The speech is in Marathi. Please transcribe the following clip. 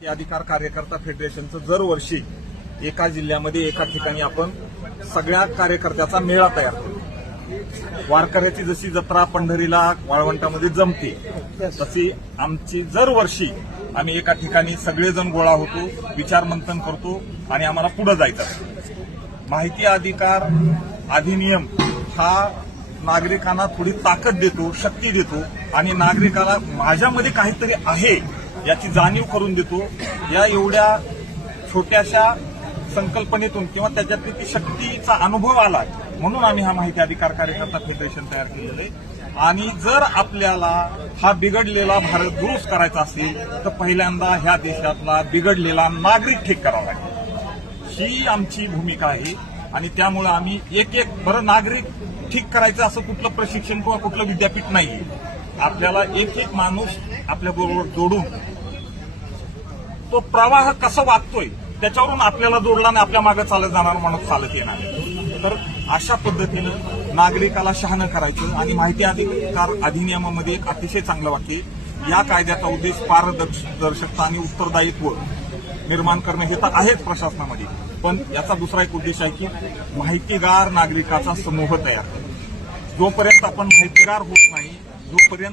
हे अधिकार कार्यकर्ता फेडरेशनचं दरवर्षी एका जिल्ह्यामध्ये एका ठिकाणी आपण सगळ्या कार्यकर्त्याचा मेळा तयार करतो. वारकऱ्याची जशी जत्रा पंढरीला वाळवंटामध्ये जमते तशी आमची दरवर्षी आम्ही एका ठिकाणी सगळेजण गोळा होतो विचार मंथन करतो आणि आम्हाला पुढे जायचं माहिती अधिकार अधिनियम हा नागरिकांना थोडी ताकद देतो शक्ती देतो आणि नागरिकाला माझ्यामध्ये काहीतरी आहे याची जाणीव करून देतो. या एवढ्या छोट्याशा संकल्पनेतून किंवा त्याच्यातली ती शक्तीचा अनुभव आला म्हणून आम्ही हा माहिती अधिकार कार्यकर्ता फेडरेशन तयार केलेलं आहे. आणि जर आपल्याला हा बिघडलेला भारत दुरुस्त करायचा असेल तर पहिल्यांदा ह्या देशातला बिघडलेला नागरिक ठीक करावा लागेल. ही आमची भूमिका आहे. आणि त्यामुळे आम्ही एक एक बरं नागरिक ठीक करायचं असं कुठलं प्रशिक्षण किंवा कुठलं विद्यापीठ नाही आपल्याला एक एक माणूस आपल्या बरोबर जोडून तो प्रवाह कसा वागतोय त्याच्यावरून आपल्याला जोडला आणि आपल्या मागे चालत जाणार म्हणून चालत येणार. तर अशा पद्धतीनं नागरिकाला शहाणं करायचं आणि माहिती अधिकार अधिनियमामध्ये एक अतिशय चांगलं वाक्य या कायद्याचा उद्देश पारदर्शकता आणि उत्तरदायित्व निर्माण करणं हे तर आहेच प्रशासनामध्ये. पण याचा दुसरा एक उद्देश आहे की माहितीगार नागरिकाचा समूह तयार जोपर्यंत आपण माहितीगार होत नाही जोपर्यंत